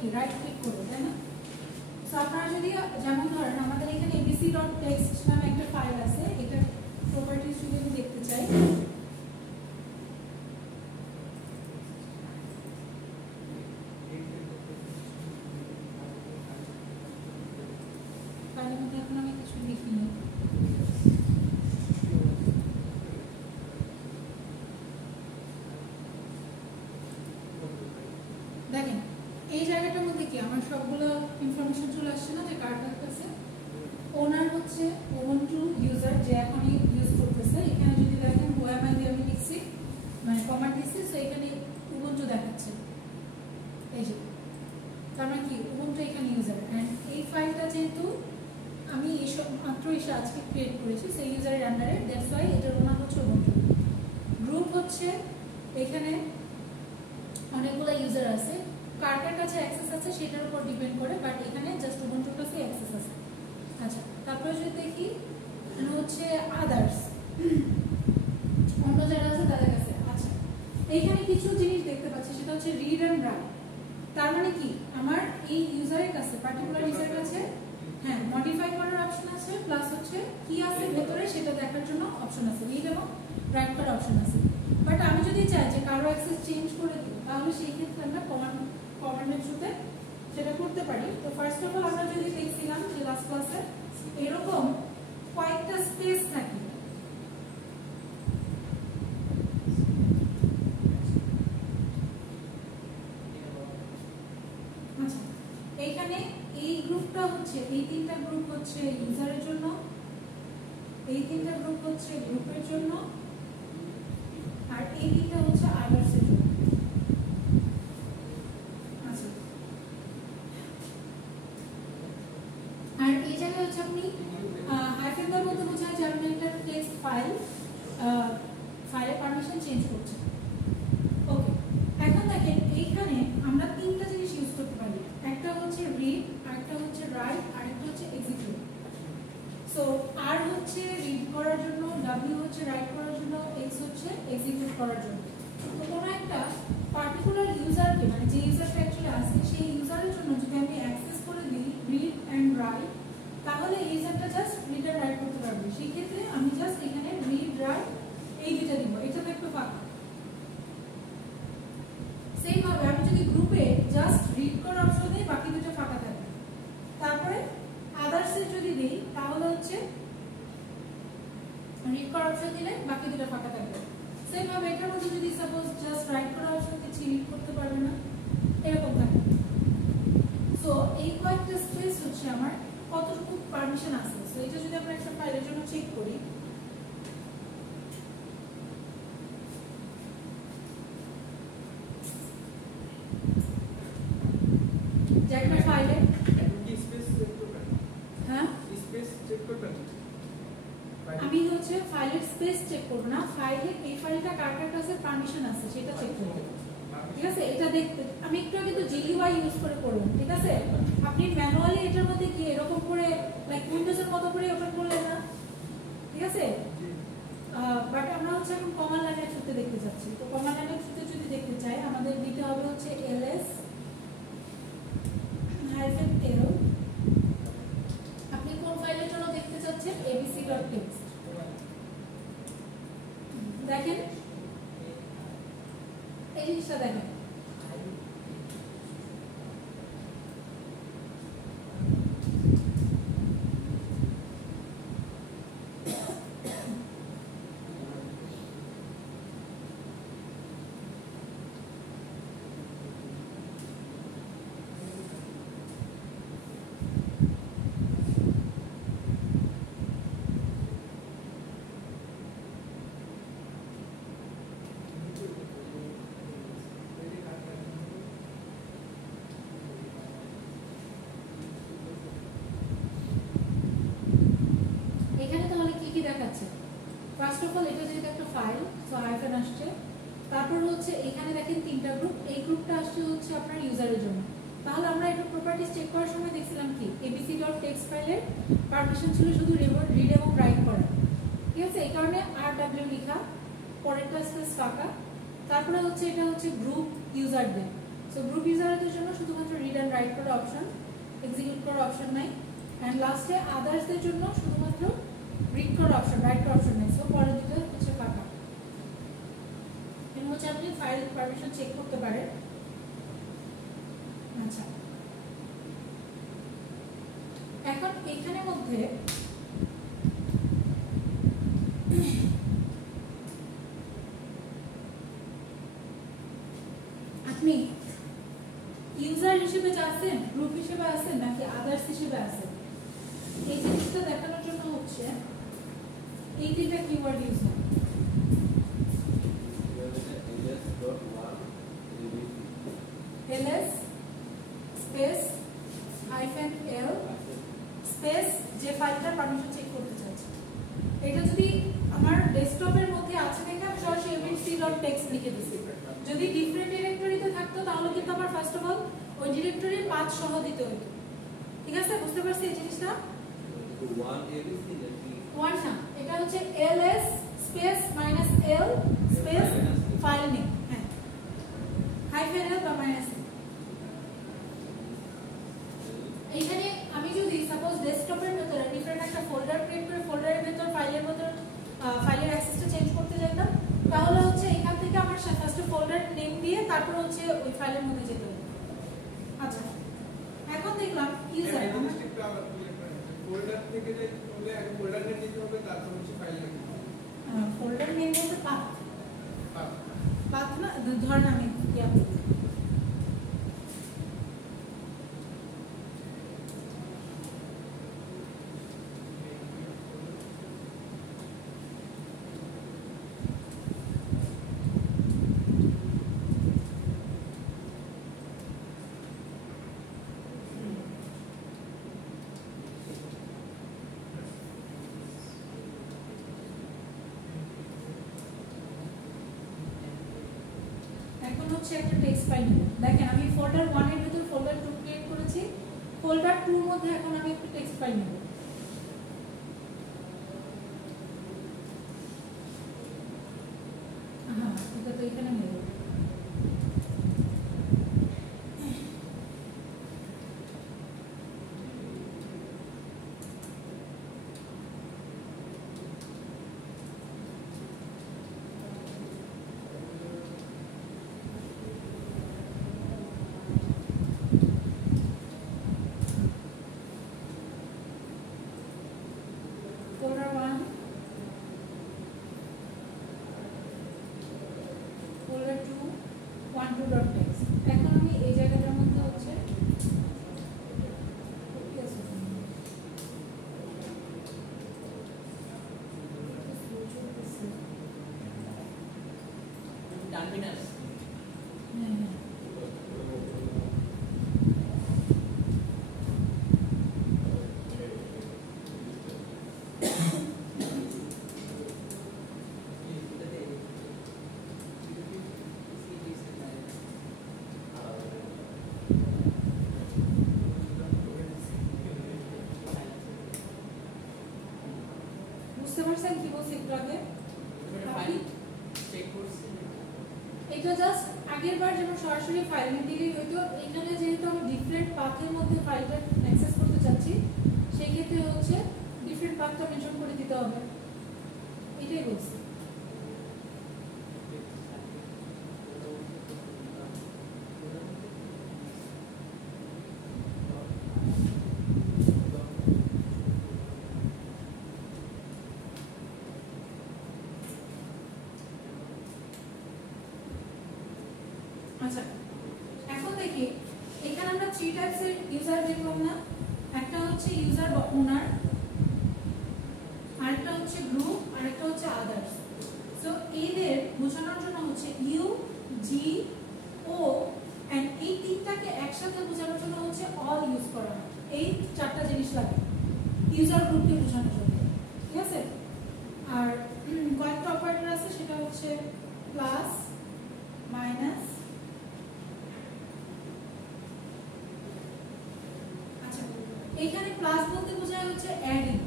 কি right click করব, তাই না? সো আপনারা যদি যেমন ধরেন আমাদের এখানে abc.text নামে একটা ফাইল আছে, এটা প্রপার্টিজ যদি আমি দেখতে চাই, ফাইলের মধ্যে এখন আমি কিছু লিখিনি। দেখেন এই জায়গাটার মধ্যে কি আমার সবগুলো ইনফরমেশন চলে আসছে না, যে কার কাছে ওনার হচ্ছে ubuntu ইউজার যে এখন ইউজ করতেছে। এখানে যদি দেখেন ওএমআই দিয়ে আমি লিখছি, মানে কমান্ড দিচ্ছি, সো এখানে ubuntu দেখাচ্ছে, এই যে তার মানে কি ubuntu এখানে ইউজার। এন্ড এই ফাইলটা যেহেতু আমি এইসব মাত্র এসে আজকে ক্রিয়েট করেছি সেই ইউজারের আন্ডারে, দ্যাটস ওয়াই এটার ওনার হচ্ছে ubuntu। গ্রুপ হচ্ছে এখানে অনেকগুলো ইউজার আছে, কার কার কাছে অ্যাক্সেস আছে সেটার উপর ডিপেন্ড করে, বাট এখানে জাস্ট ubuntu কাছে অ্যাক্সেস আছে। আচ্ছা, তারপরে যদি দেখি হচ্ছে আদার্স, অন্য যারা আছে তাদের কাছে। আচ্ছা, এইখানে কিছু জিনিস দেখতে পাচ্ছি, সেটা হচ্ছে রিড এন্ড রাইট। তার মানে কি আমার এই ইউজারের কাছে, পার্টিকুলার ইউজারের কাছে হ্যাঁ মডিফাই করার অপশন আছে, প্লাস হচ্ছে কি আছে ভেতরে সেটা দেখার জন্য অপশন আছে, রিড এবং রাইট করার অপশন আছে। বাট আমি যদি চাই যে কারো অ্যাক্সেস চেঞ্জ করে দিব, তাহলে সেই ক্ষেত্রে আমরা কমান্ডের থ্রুতে সেটা করতে পারি। তো ফার্স্ট অফ অল আমরা যদি দেখছিলাম যে লাস্ট ক্লাসে এরকম কয়েকটা স্পেস থাকে, আচ্ছা এইখানে এই গ্রুপটা হচ্ছে, এই তিনটা গ্রুপ হচ্ছে ইউজারের জন্য, এই তিনটা গ্রুপ হচ্ছে গ্রুপের জন্য, আর এই তিনটা হচ্ছে আদার্সের জন্য। আচ্ছা, আর এই জায়গায় হচ্ছে আপনি হাইফেন দেওয়ার মধ্যে বোঝায় যে আপনি একটা টেক্সট ফাইলের পারমিশন চেঞ্জ করছেন। ওকে, এখন দেখেন এইখানে আমরা তিনটা জিনিস ইউজ করতে পারি, একটা হচ্ছে রিড, আরেকটা হচ্ছে রাইট, আরেকটা হচ্ছে এক্সিকিউট। সো আর হচ্ছে রিড করার জন্য, ডাব্লিউ হচ্ছে রাইট করার জন্য, এক্স হচ্ছে এক্সিকিউট করার জন্য। তো কোনো একটা পার্টিকুলার ইউজারকে, মানে যে ইউজারটা অ্যাকচুয়ালি আছে সেই ইউজারের জন্য যদি আমি অ্যাক্সেস করে দিই রিড অ্যান্ড রাইট, তাহলে এই ইউজারটা জাস্ট রিড অ্যান্ড রাইট করতে পারবে। সেই ক্ষেত্রে আমি জাস্ট এখানে রিড রাইট এই দুটো দিব, এটা তো একটু ফাঁকা। সেম ভাবে আমি যদি গ্রুপে জাস্ট রিড করার অপশন দিই, বাকি দুটো ফাঁকা থাকবে। তারপরে আদার্সে যদি দিই তাহলে হচ্ছে রিড করার অপশন দিলে বাকি দুটো ফাঁকা থাকবে। সেম ভাবে এটার মধ্যে যদি সাপোজ জাস্ট রাইট করার অপশন দিচ্ছি, রিড করতে পারবে না, এরকম থাকবে। সো এই কয়েকটা স্পেস হচ্ছে আমার কতটুকু পারমিশন আছে। সো এটা যদি আমরা একটা ফাইলের জন্য চেক করি, যে একটা ফাইলে হ্যাঁ আমি হচ্ছে ফাইলের স্পেস চেক করব না, ফাইলে এই ফাইলটা কার কার কাছে পারমিশন আছে সেটা চেক করব। ঠিক আছে, এটা দেখতে আমি একটু আগে তো জিইউআই ইউজ করে করলাম। ঠিক আছে, আপনি ম্যানুয়ালি এটার মধ্যে কি এরকম করে লাইক উইন্ডোজ এর মতো করে ওপেন করলেন না। ঠিক আছে, বাট আমরা হচ্ছে এখন কমান্ড লাইনের থ্রুতে দেখতে চাচ্ছি। তো কমান্ড লাইনের থ্রুতে যদি দেখতে চাই আমাদের দিতে হবে হচ্ছে ls -l। আপনি কোন ফাইলের জন্য দেখতে চাচ্ছেন? abc.text। দেখেন এই জিনিসটা দেখেন, এখানে তাহলে কি কি দেখাচ্ছে? ফার্স্ট অফ অল এটা যেহেতু একটা ফাইল, সো হাইফেন আসছে। তারপর হচ্ছে এখানে দেখেন তিনটা গ্রুপ, এই গ্রুপটা আসছে হচ্ছে আপনার ইউজারের জন্য। তাহলে আমরা এটা প্রপার্টিজ চেক করার সময় দেখছিলাম কি abc.text ফাইলের পারমিশন ছিল শুধু রিড এবং রাইট করা। ঠিক আছে, এই কারণে rw লেখা, পরেরটা স্পেস ফাঁকা। তারপরে হচ্ছে এটা হচ্ছে গ্রুপ ইউজারদের, সো গ্রুপ ইউজারদের জন্য শুধুমাত্র রিড অ্যান্ড রাইট করার অপশন, এক্সিকিউট করার অপশন নাই। অ্যান্ড লাস্টে আদার্সদের জন্য শুধুমাত্র রিড করার অপশন, রাইট করার অপশন নেই। সো পরের দুটো হচ্ছে ফাঁকা। এখানে হচ্ছে আপনি ফাইল পারমিশন চেক করতে পারেন। আচ্ছা, এখন এখানের মধ্যে আপনি ইউজার হিসেবে আছেন, গ্রুপ হিসেবে আছেন, নাকি আদার্স হিসেবে আছেন, এই জিনিসটা দেখানোর জন্য হচ্ছে এই তিনটা কিওয়ার্ড ইউজ হয়। ls স্পেস -l স্পেস যে ফাইলটার পারমিশন চেক করতে চাচ্ছি। এটা যদি আমার ডেস্কটপের মধ্যে আছে দেখে আমি সরাসরি mhc.text লিখে দিচ্ছি। যদি ডিফারেন্ট ডিরেক্টরিতে থাকতো তাহলে কিন্তু আমার ফার্স্ট অফ অল ওই ডিরেক্টরির পাথ সহ দিতে হতো। ঠিক আছে, বুঝতে পারছি এই জিনিসটা? ওয়ান না, এটা হচ্ছে ls space -l space file name, হ্যাঁ -l বা -l। এইখানে আমি যদি সাপোজ ডেস্কটপের ভিতরে ডিফারেন্ট একটা ফোল্ডার ক্রিয়েট করে ফোল্ডারের ভিতর ফাইলের ভিতর ফাইলের অ্যাক্সেসটা চেঞ্জ করতে চাইতাম, তাহলে হচ্ছে এখান থেকে আমার ফার্স্ট ফোল্ডার নেম দিয়ে তারপর হচ্ছে ওই ফাইলের মধ্যে যেতে হবে। আচ্ছা, এখন দেখলাম ইউজার ফোল্ডার থেকে যে ফোল্ডার নেম দিতে হবে, তারপর হচ্ছে ফাইল নেম। ফোল্ডার নেম বলতে পাথ না, ধরেন আমি কি আপনি হচ্ছে একটা টেক্সট ফাইল নেব। দেখেন আমি ফোল্ডার 1 এর ভিতর ফোল্ডার 2 ক্রিয়েট করেছি, ফোল্ডার 2 এর মধ্যে এখন আমি একটা টেক্সট ফাইল নেব। হ্যাঁ, এটা তো এখানে নেব। এখন আমি এই জায়গাটার মধ্যে হচ্ছে কি বলছি একটু আগে, এটা জাস্ট আগের বার যেমন সরাসরি ফাইল নেম দিলেই হয়তো, এখানে যেহেতু আমি ডিফারেন্ট পাথের মধ্যে ফাইলটা অ্যাক্সেস করতে চাচ্ছি, সেই ক্ষেত্রে হচ্ছে ডিফারেন্ট পাথটা মেনশন করে দিতে হবে, এটাই বলছি। আচ্ছা, এখন দেখি এখানে আমরা 3 টাইপসের ইউজার দেখলাম না। একটা হচ্ছে ইউজার বা ওনার, আরেকটা হচ্ছে গ্রুপ, আরেকটা হচ্ছে আদার্স। সো এদের বোঝানোর জন্য হচ্ছে ইউ, জি, ও এন্ড এই তিনটাকে একসাথে বোঝানোর জন্য হচ্ছে অল ইউজ করা হয়। এই চারটা জিনিস লাগে ইউজার গ্রুপকে বোঝানোর জন্য, ঠিক আছে? আর কয়েকটা অপারেটর আছে, সেটা হচ্ছে প্লাস, মাইনাস। এখানে প্লাস বলতে বোঝায় হচ্ছে অ্যাডিং।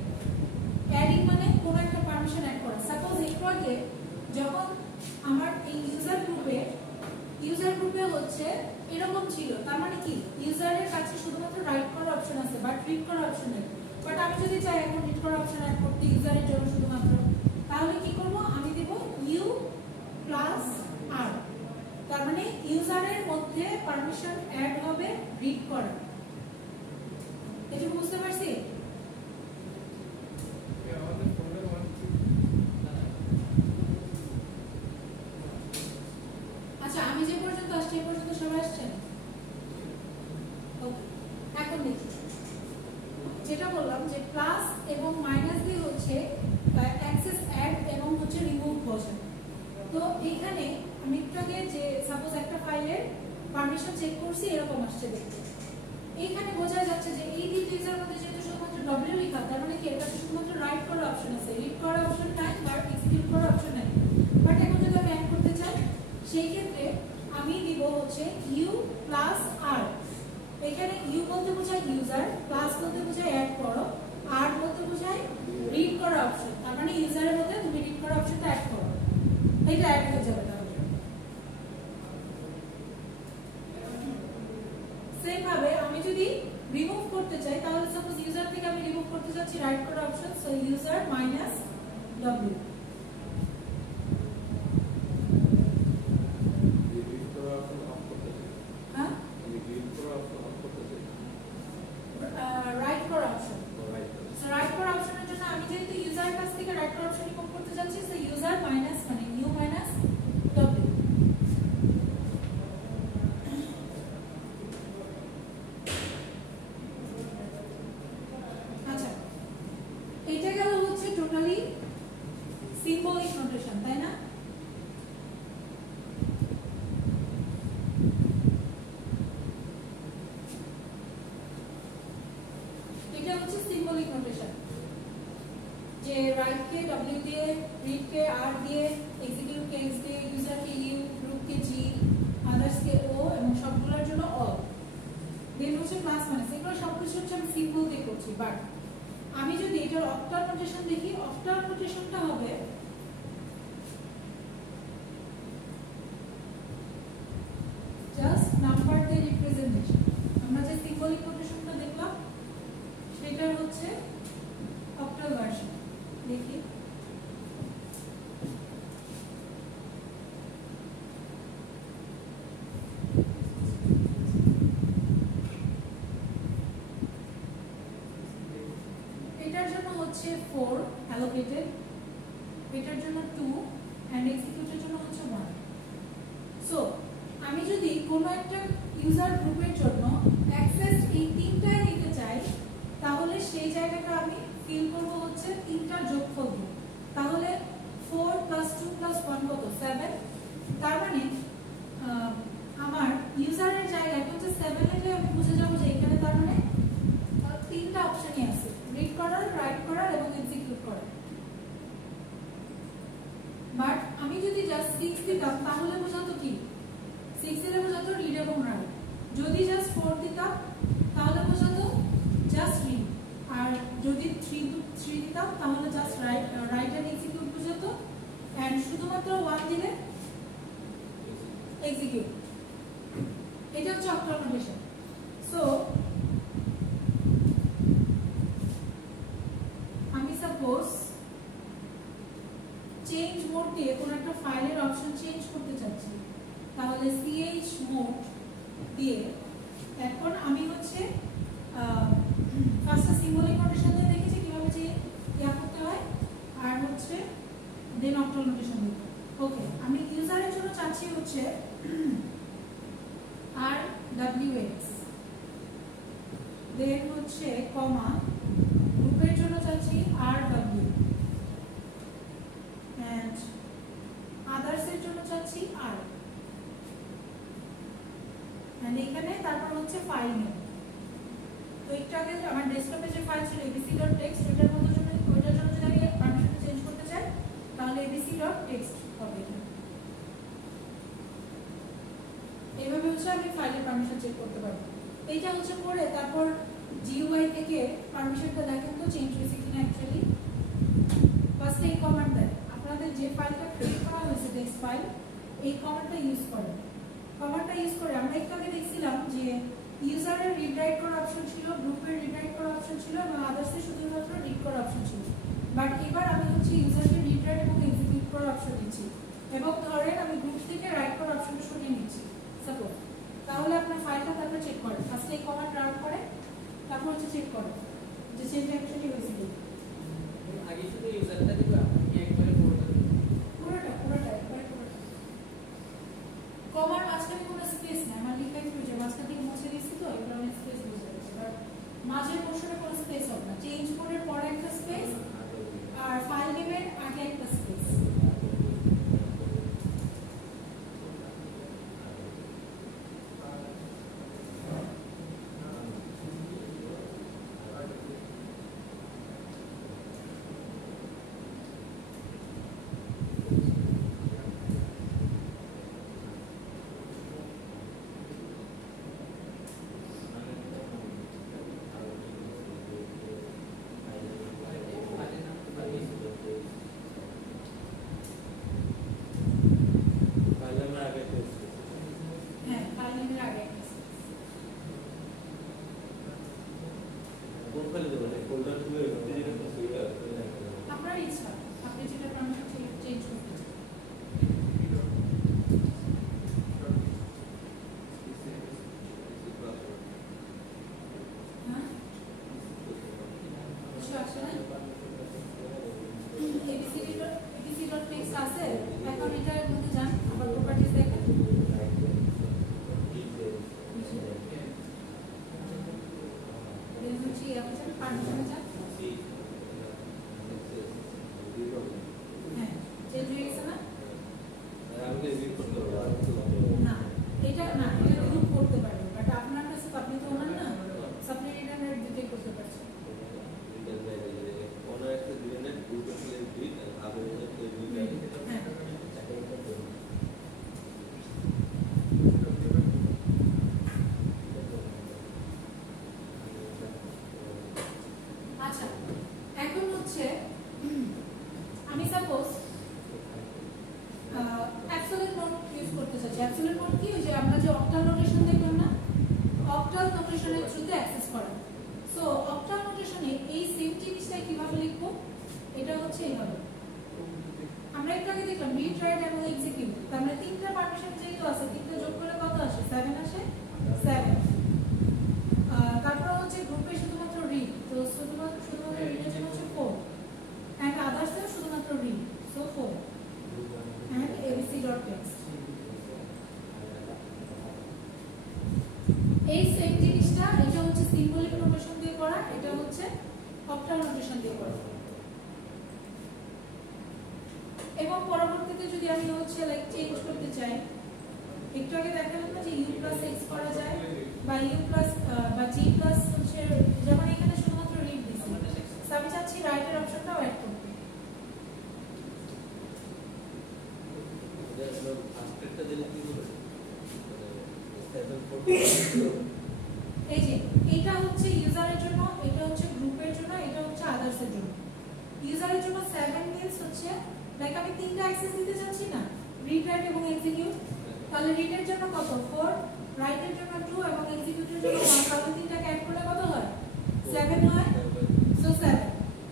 অ্যাডিং মানে কোন একটা পারমিশন অ্যাড করা। সাপোজ একটু আগে যখন আমার এই ইউজার গ্রুপে ইউজার গ্রুপে হচ্ছে এরকম ছিল, তার মানে কি ইউজারের কাছে শুধুমাত্র রাইট করার অপশন আছে বাট রিড করার অপশন নেই। বাট আমি যদি চাই এখন রিড করার অপশন অ্যাড করতে ইউজারের জন্য শুধুমাত্র, তাহলে কি করব, আমি দেব ইউ প্লাস আর, তার মানে ইউজারের মধ্যে পারমিশন অ্যাড হবে রিড করার। এটা বুঝতে পারছি? আচ্ছা, আমি যে পর্যন্ত আসছি এই পর্যন্ত সবাই আসছেন? ওকে, এখন দেখি যেটা বললাম যে প্লাস এবং মাইনাস দিয়ে হচ্ছে অ্যাক্সেস অ্যাড এবং হচ্ছে রিমুভ বোঝায়। তো এখানে আমি একটু আগে যে সাপোজ একটা ফাইলের পারমিশন চেক করছি, এরকম আসছে দেখতে। এইখানে বোঝা যাচ্ছে যে এই দুটো ইউজার মধ্যে যেহেতু শুধুমাত্র ডব্লিউ লেখা, তার মানে কি এর কাছে শুধুমাত্র রাইট করার অপশন আছে, রিড করার অপশন নাই বা এক্সিকিউট করার অপশন নাই। বাট এখন যদি আমি অ্যাড করতে চাই সেই ক্ষেত্রে আমি দিব হচ্ছে ইউ প্লাস আর। এখানে ইউ বলতে বোঝায় ইউজার, প্লাস বলতে বোঝায় অ্যাড করো, আর বলতে বোঝায় রিড করার অপশন। তার মানে ইউজারের মধ্যে তুমি রিড করার অপশনটা অ্যাড করো, এটা অ্যাড হয়ে যাবে। তাহলে সেম ভাবে আমি যদি রিমুভ করতে চাই, তাহলে সাপোজ ইউজার থেকে আমি রিমুভ করতে যাচ্ছি রাইট করার option, so user minus W. Right করার অপশন, সো রাইট করার অপশনের জন্য আমি যেহেতু ইউজারের কাছ থেকে রাইট করার অপশন রিমুভ করতে যাচ্ছি, সো ইউজার মাইনাস মানে ইউ মাইনাস ডব্লিউ। আচ্ছা, এটা গেল হচ্ছে টোটালি সিম্বলিক নোটেশন, তাই না? এটা হচ্ছে সিম্বলিক নোটেশন, যে রাইট কে ডব্লিউ দিয়ে, রিড কে আর দিয়ে, এক্সিকিউট কে এক্স দিয়ে, ইউজার কে ইউ, গ্রুপ কে জি, আদার্স কে ও এবং সবগুলোর জন্য অল। দেন হচ্ছে প্লাস মাইনাস, এগুলো সবকিছু হচ্ছে আমি সিম্বল দিয়ে করছি। বাট আমি যদি এটার অক্টাল নোটেশন দেখি, অক্টাল নোটেশনটা হবে জাস্ট নাম্বার দিয়ে রিপ্রেজেন্টেশন। আমরা যে সিম্বলিক নোটেশনটা দেখলাম সেটার হচ্ছে অক্টাল ভার্সন। দেখি এটার জন্য হচ্ছে 4 অ্যালোকেটেড, এটার জন্য 2 এন্ড এক্সিকিউটের জন্য হচ্ছে 1। সো আমি যদি কোনো একটা ইউজার গ্রুপের জন্য অ্যাক্সেস এই তিনটাই নিতে চাই, তাহলে সেই জায়গাটা আমি ফিল করব হচ্ছে তিনটা যোগফল দিয়ে। তাহলে 4 + 2 + 1 কত? 7। তার মানে আমার ইউজারের জায়গায় হচ্ছে 7 এর আমি বুঝে যাব যে এখানে তার মানে তিনটা অপশনই আছে, রিড করার, রাইট করার এবং এক্সিকিউট করার। বাট আমি যদি জাস্ট 6 দিতাম তাহলে বোঝাতো কি? 6 দিলে বোঝাতো রিড এবং রাইট। যদি জাস্ট 4 দিতাম তাহলে বোঝাতো জাস্ট রিড। আর যদি 3 দিতাম তাহলে জাস্ট রাইট এন্ড এক্সিকিউট বোঝাতো। এন্ড শুধুমাত্র 1 দিলে এক্সিকিউট। এটা হচ্ছে অক্টাল নোটেশন। সো আমি সাপোজ চেঞ্জ মোড দিয়ে কোন একটা ফাইলের অপশন চেঞ্জ করতে চাচ্ছি, তাহলে chmod দিয়ে এখন আমি হচ্ছে ফার্স্ট সিম্বলিক নোটেশন দিয়ে দেখেছি কিভাবে যে ইয়া করতে হয়, আর হচ্ছে দেন অক্টাল নোটেশন দিয়ে। ওকে, আমি ইউজারের জন্য চাচ্ছি হচ্ছে rwx, দেন হচ্ছে কমা, গ্রুপের জন্য চাচ্ছি rw, এন্ড আদার্সের জন্য চাচ্ছি r, এন্ড এখানে তারপর হচ্ছে ফাইল নেম। তো একটু আগে আমার ডেস্কটপে যে ফাইল ছিল abc.txt, এটার মধ্যে জন্য ওইটার জন্য যদি আমি পারমিশন চেঞ্জ করতে চাই তাহলে abc.txt হবে। এইভাবে হচ্ছে আমি ফাইলের পারমিশন চেক করতে পারবো। এইটা হচ্ছে পরে তারপর GUI থেকে পারমিশনটা দেখেন তো চেঞ্জ হয়েছে কিনা। অ্যাকচুয়ালি ফার্স্টে এই কমান্ড দেয়, আপনাদের যে ফাইলটা ক্রিয়েট করা হয়েছে টেক্সট ফাইল, এই কমান্ডটা ইউজ করেন। কমাটা ইউজ করে আমরা একটু আগে দেখছিলাম যে ইউজারের রিড রাইট করার অপশন ছিল, গ্রুপের রিড রাইট করার অপশন ছিল এবং আদার্সের শুধুমাত্র রিড করার অপশন ছিল। বাট এবার আমি হচ্ছে ইউজারকে রিড রাইট এবং এক্সিকিউট করার অপশন দিচ্ছি এবং ধরেন আমি গ্রুপ থেকে রাইট করার অপশনটা সরিয়ে নিচ্ছি সাপোজ। তাহলে আপনার ফাইলটা তারপর চেক করে, ফার্স্টে এই কমান্ড রান করে তারপর হচ্ছে চেক করে যে চেঞ্জ অ্যাকচুয়ালি হয়েছে কি। আগে শুধু ইউজারটা দিবা কি একবারে পুরোটা একবারে পুরোটা। কমার মাঝখানে কোনো স্পেস নাই, আমার লিখাই হয়েছে মাঝখান থেকে মুছে দিয়েছি তো এগুলো অনেক স্পেস বুঝে গেছে। বাট মাঝের পোর্শনে কোনো স্পেস হবে না, চেঞ্জ কোডের পরে একটা স্পেস আর ফাইল নেমের আগে একটা স্পেস। আপনার ইচ্ছা, আপনি যেটা পারমিশন চেঞ্জ করতে চান। হ্যাঁ কিছু আসে না, abc.text আছে। এখন এটার মধ্যে যান, আবার প্রপার্টিজ দেখেন, পারমিশনে যান। হ্যাঁ চেঞ্জ হয়ে গেছে না? না এটা না, এটা গ্রুপ করতে পারবেন বাট আপনার কাছে তো আপনি তো ওনার না, আপনি এটা ডিটেক্ট করতে পারছেন। আচ্ছা এখন হচ্ছে আমি সাপোজ অ্যাবসলিউট নোট ইউজ করতে চাচ্ছি। অ্যাবসলিউট নোট কি, ওই যে আমরা যে অক্টাল নোটেশন দেখলাম না, অক্টাল নোটেশনের থ্রুতে অ্যাক্সেস করা। সো অক্টাল নোটেশনে এই সেম জিনিসটা কিভাবে লিখবো, এটা হচ্ছে এইভাবে। আমরা একটু আগে দেখলাম রিড রাইট এবং এক্সিকিউট, তার মানে তিনটা পারমিশন যেহেতু আছে, তিনটা যোগ করলে কত আসে? 7 আসে। 7 তারপর হচ্ছে গ্রুপে শুধুমাত্র রিড, তো শুধুমাত্র রিডের জন্য হচ্ছে 4 এন্ড আদার্সে শুধুমাত্র রিড, সো 4 এন্ড abc.text। এই সেম জিনিসটা এটা হচ্ছে সিম্বলিক নোটেশন দিয়ে করা, এটা হচ্ছে অক্টাল নোটেশন দিয়ে করা। এবং পরবর্তীতে যদি আমি হচ্ছে লাইক চেঞ্জ করতে চাই, একটু আগে দেখালাম না যে u+x করা যায় বা u+ বা g+ হচ্ছে, যেমন এখানে শুধুমাত্র রিড দিছি, সো আমি চাচ্ছি রাইটের অপশনটাও অ্যাড করতে। এই যে এটা হচ্ছে ইউজারের জন্য, এটা হচ্ছে গ্রুপের জন্য, এটা হচ্ছে আদার্সের জন্য। ইউজারের জন্য 7 মিনস হচ্ছে লাইক আমি তিনটা অ্যাক্সেস দিতে চাচ্ছি না, রিড রাইট এবং এক্সিকিউট। তাহলে রিডের জন্য কত? 4, রাইটের জন্য 2 এবং এক্সিকিউটের জন্য 1। তাহলে তিনটাকে অ্যাড করলে কত হয়? 7 হয়। সো 7।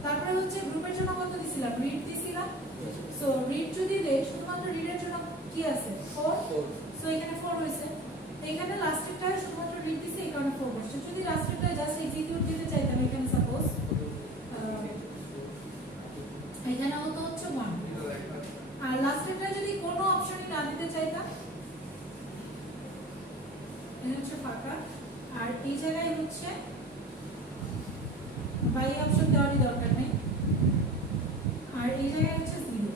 তারপরে হচ্ছে গ্রুপের জন্য কত দিছিলাম? রিড দিছিলাম। সো রিড যদি দেই, শুধুমাত্র রিডের জন্য কি আছে? 4। সো এখানে 4 হইছে। এখানে লাস্টেরটায় শুধুমাত্র রিড দিছি, এই কারণে 4 বসছে। যদি লাস্টেরটায় জাস্ট এক্সিকিউট দিতে চাইতাম, এখানে সাপোজ এখানে হতো হচ্ছে 1, আর লাস্টেরটায় যদি কোনো অপশনই না দিতে চাইতাম, এটা হচ্ছে ফাঁকা, আর এই জায়গায় হচ্ছে বাই অপশন দেওয়ারই দরকার নেই, আর এই জায়গায় হচ্ছে 0।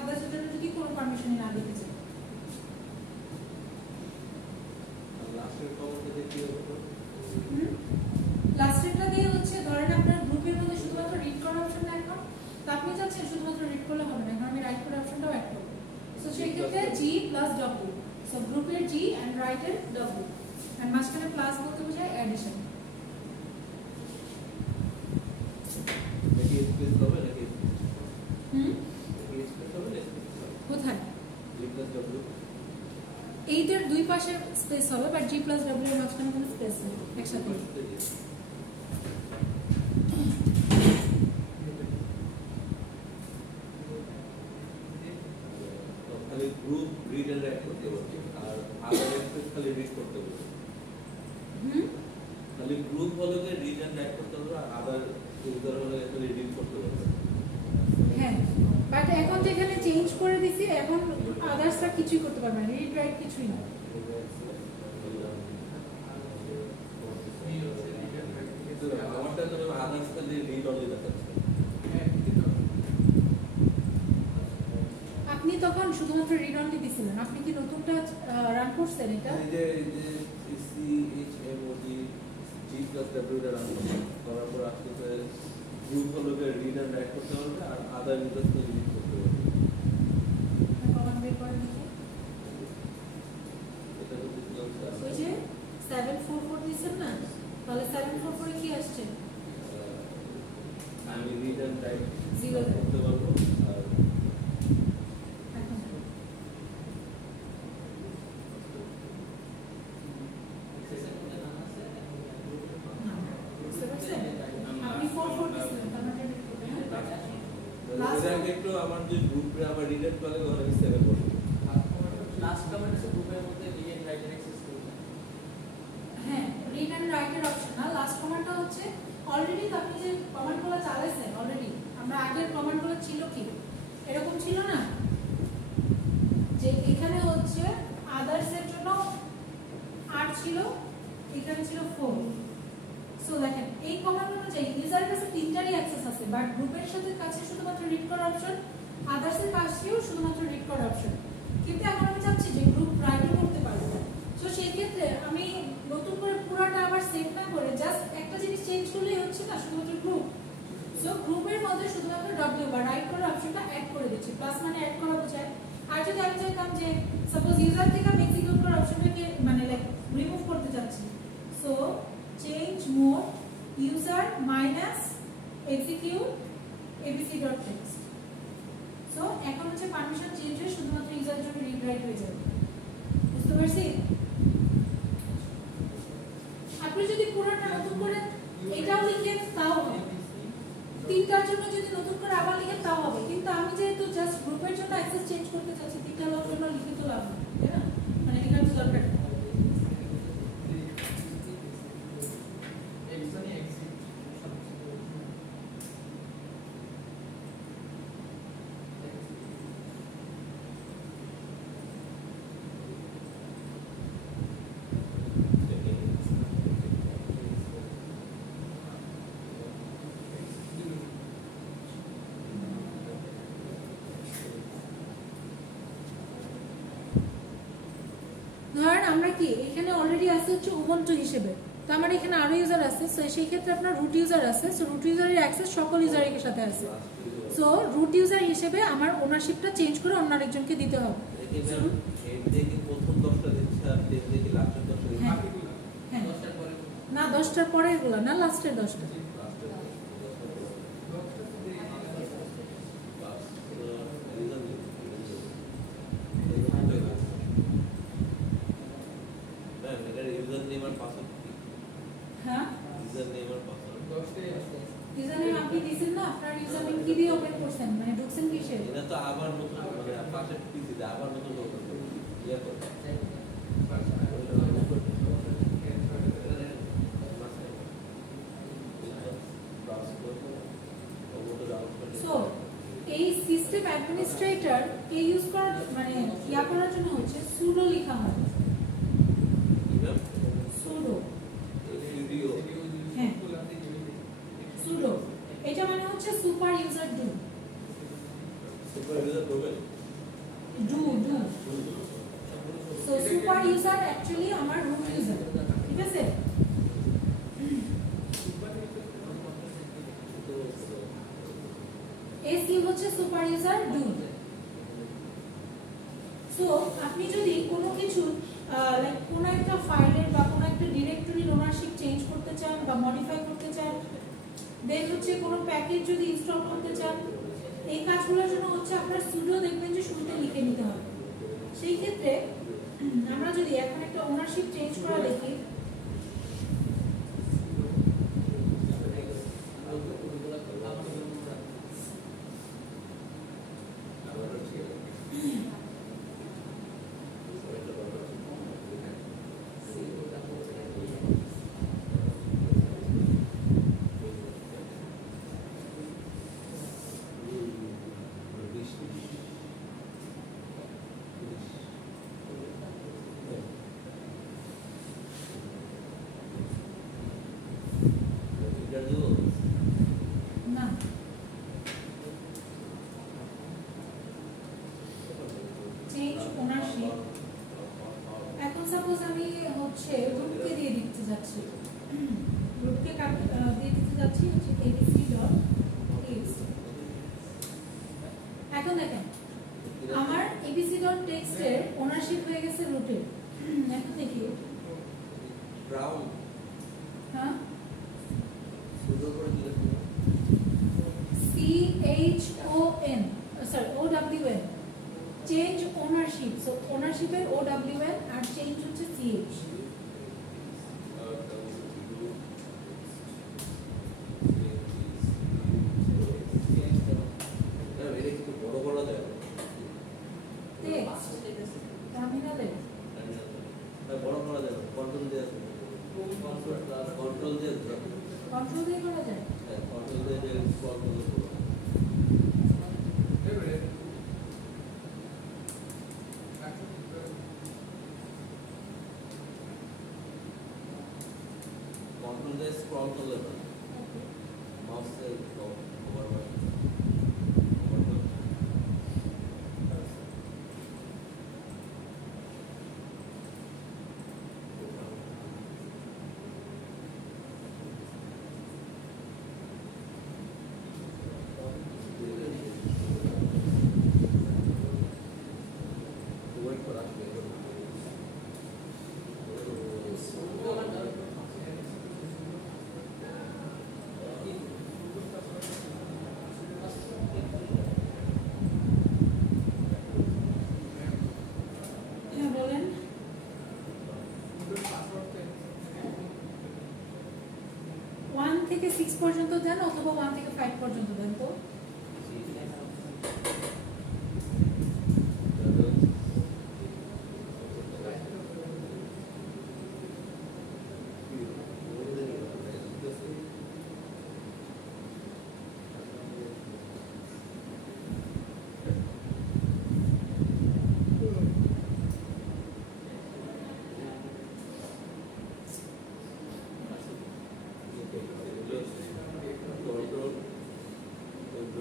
আদার্সের জন্য যদি কোনো পারমিশনই না দিতে চাই। লাস্টেরটা দিয়ে হচ্ছে ধরেন আপনার গ্রুপের মধ্যে শুধুমাত্র রিড করার অপশন এখন, তো আপনি চাচ্ছেন শুধুমাত্র রিড করলে হবে না, কারণ আমি রাইট করার অপশনটাও অ্যাড করব। সো সেই ক্ষেত্রে g+w, সো গ্রুপের g এন্ড রাইটের w, এন্ড মাঝখানে প্লাস বলতে বোঝায় অ্যাডিশন। নাকি স্পেস হবে নাকি? কোথায়? g+w এইটার দুই পাশে স্পেস হবে, বাট G প্লাস W এর মাঝখানে কোনো স্পেস নেই একসাথে। খালি গ্রুপ রিড এন্ড রাইট করতে বলছে, আর আদার অ্যাক্সেস খালি রিড করতে বলছে। খালি গ্রুপ হলো যে রিড এন্ড রাইট করতে বলবে, আর আদার ইউজার হলো খালি রিড করতে বলবে। হ্যাঁ, বাট এখন তো এখানে চেঞ্জ করে দিছি, এখন আদার্সরা কিছুই করতে পারবে না, রিড রাইট কিছুই না। আমারটা তো আদার্স খালি রিড অনলি দেখাচ্ছে। আপনি তখন শুধুমাত্র রিড অনলি দিছিলেন, আপনি কি নতুনটা রান করছেন এটা? এই যে CHMOD G প্লাস W টা রান করার পর আসলে গ্রুপ হলো যে রিড এন্ড রাইট করতে পারবে, আর আদার ইউজার তো রিড করতে পারবে। কমান্ড বের করে দেখি। এটা তো বুঝলাম স্যার। ওই যে 744 দিছেন না, তাহলে 744 এ কি আসছে? আমি রিড এন্ড রাইট 0 করতে পারবো, আর এখন না, বুঝতে পারছেন? আপনি 44 দিছিলেন, তার মানে read করবেন, হ্যাঁ? এটাকে একটু আমার যে গ্রুপে আমার রিড এন্ড করে ওখানে আমি সেভ করব। লাস্ট কমেন্ট আছে গ্রুপের মধ্যে রিড এন্ড রাইট অ্যাক্সেস করতে। হ্যাঁ, রিড এন্ড রাইট এর অপশন না, লাস্ট কমান্ডটা হচ্ছে অলরেডি তো আপনি যে কমান্ডগুলো চালাইছেন অলরেডি, আমরা আগের কমান্ডগুলো ছিল কি এরকম ছিল না, যে এখানে হচ্ছে আদার্স এর জন্য 8 ছিল, এখানে ছিল 4। সো দেখেন এই কমান্ড অনুযায়ী ইউজারের কাছে তিনটারই অ্যাক্সেস আছে, বাট গ্রুপের সাথে কাছে শুধুমাত্র রিড করার অপশন, আদার্স এর কাছেও শুধুমাত্র রিড করার অপশন। কিন্তু এখন আমি চাচ্ছি যে গ্রুপ রাইটও করতে পারবো, সো সেই ক্ষেত্রে আমি নতুন করে পুরোটা আবার সেট না করে জাস্ট একটা জিনিস চেঞ্জ করলেই হচ্ছে না, শুধুমাত্র গ্রুপ। সো গ্রুপের মধ্যে শুধুমাত্র W বা রাইট করার অপশনটা অ্যাড করে দিচ্ছি, প্লাস মানে অ্যাড করা বোঝায়। আর যদি আমি চাইতাম যে সাপোজ ইউজার থেকে আমি এক্সিকিউট করার অপশনটাকে মানে লাইক রিমুভ করতে চাচ্ছি, so change mode user minus execute abc.text। So এখন হচ্ছে পারমিশন চেঞ্জ হয়ে শুধুমাত্র ইউজারের জন্য রিড রাইট হয়ে যাবে, বুঝতে পারছি? আপনি যদি পুরোটা নতুন করে এটাও লিখেন তাও হবে, তিনটার জন্য যদি নতুন করে আবার লিখেন তাও হবে, কিন্তু আমি যেহেতু জাস্ট গ্রুপের জন্য অ্যাক্সেস চেঞ্জ করতে চাচ্ছি, তিনটার জন্য লিখে তো লাভ নেই, তাই না? মানে লেখার তো দরকার নেই। ধরেন আমরা কি এখানে অলরেডি আছে হচ্ছে উবুন্টু হিসেবে, তো আমার এখানে আরো ইউজার আছে, সো সেই ক্ষেত্রে আপনার রুট ইউজার আছে, সো রুট ইউজারের অ্যাক্সেস সকল ইউজারের সাথে আছে, সো রুট ইউজার হিসেবে আমার ওনারশিপটা চেঞ্জ করে অন্য আরেকজনকে দিতে হবে। প্রথম 10টা দিচ্ছে, আর দেখি লাস্টের 10টা দিচ্ছে। হ্যাঁ হ্যাঁ, 10টার পরে না 10টার পরে এগুলো না, লাস্টের 10টা। হ্যাঁ, ইউজারনেম আপনি দিবেন না, আপনার ইউজারনেম কি দিয়ে ওপেন করছেন, মানে ঢুকছেন কিসে? এটা তো আবার নতুন মানে পাশের পিসিতে আবার নতুন ওপেন করতে ইয়া করতে। সো এই সিস্টেম অ্যাডমিনিস্ট্রেটর কে ইউজ করার মানে ইয়া করার জন্য হচ্ছে সুডো লেখা হয়, সুডো। হ্যাঁ, সুডো এটা মানে হচ্ছে super user do, do do. So super user actually আমার রুট ইউজার, ঠিক আছে? এসি হচ্ছে সুপার ইউজার ডু। সো আপনি যদি কোনো কিছু লাইক কোনো একটা ফাইলের বা কোনো একটা ডিরেক্টরির ওনারশিপ চেঞ্জ করতে চান বা মডিফাই করতে চান, দেন হচ্ছে কোনো প্যাকেজ যদি ইনস্টল করতে চান, এই কাজগুলোর জন্য হচ্ছে আপনার সুডো দেখবেন যে শুরুতে লিখে নিতে হবে। সেই ক্ষেত্রে আমরা যদি এখন একটা ওনারশিপ চেঞ্জ করা দেখি, না চেঞ্জ ওনারশিপ, এখন সাপোজ আমি হচ্ছে রুটকে দিয়ে দিতে যাচ্ছি, রুটকে দিয়ে দিতে যাচ্ছি হচ্ছে abc.txt। এখন দেখেন আমার abc.txt এর ওনারশিপ হয়ে গেছে রুটের। এখন দেখি ব্রাউন হ্যাঁ সুন্দর করে দিলে CHON sorry OWN change ownership, so ওনারশিপের OWN আর চেঞ্জ হচ্ছে CH। এটা একটু বড় করা যায় টেক্সট টার্মিনালে বড় করা যায় কন্ট্রোল দিয়ে কন্ট্রোল দিয়ে কন্ট্রোল দিয়ে করা যায়। কন্ট্রোল দিয়ে স্ক্রল করতে কন্ট্রোল দিয়ে স্ক্রল করলে না মাউসের ওভার ওয়েট করা হ্যাঁ বলেন। 1 থেকে 6 পর্যন্ত দেন অথবা 1 থেকে 5 পর্যন্ত দেন তো। কন্ট্রোল